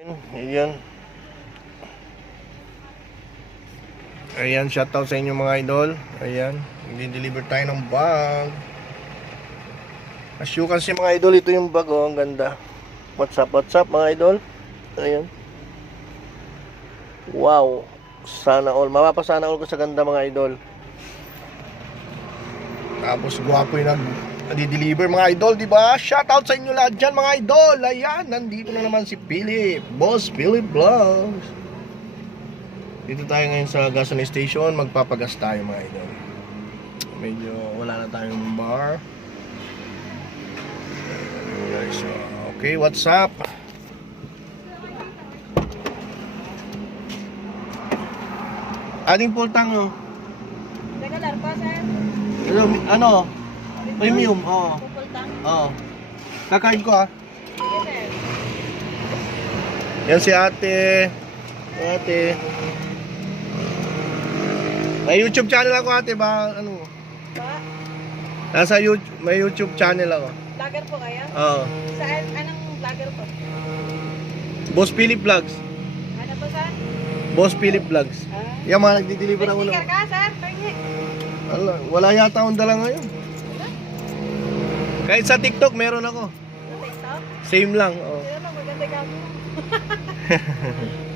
Ayan. Ayan, shoutout sa inyo mga idol. Ayan, i-deliver tayo ng bag. As you can see mga idol, ito yung bag oh, ang ganda. What's up, what's up mga idol? Ayan. Wow. Sana all. Mapapasana all ko sa ganda mga idol. Tapos gwapo yung nag nadi-deliver mga idol, di ba? Shoutout sa inyo lahat dyan mga idol. Ayan, nandito na naman si Philip. Boss Philip Vlogs. Dito tayo ngayon sa gasoline station. Magpapagas tayo mga idol. Medyo wala na tayong bar. Alright, so, okay, what's up? Ating full tank, no? Teka, larpa, sir. Ano? Premium, oo. Oo. Kakain ko ah. Yan si ate. Ate. May YouTube channel ako ate ba? Ano? Ba? Nasa YouTube, may YouTube channel ako. Vlogger po kayo? Oo. Saan? Anong vlogger po? Boss Philip Vlogs. Ano po, sir? Boss Philip Vlogs. Ah. Yan mga nagdi-deliver ako ng... sticker ka, sir? Wala, wala yata akong dala ngayon. Kahit sa TikTok meron ako. Sa TikTok? Same lang. Oh. Sino mo, maganda ka mo.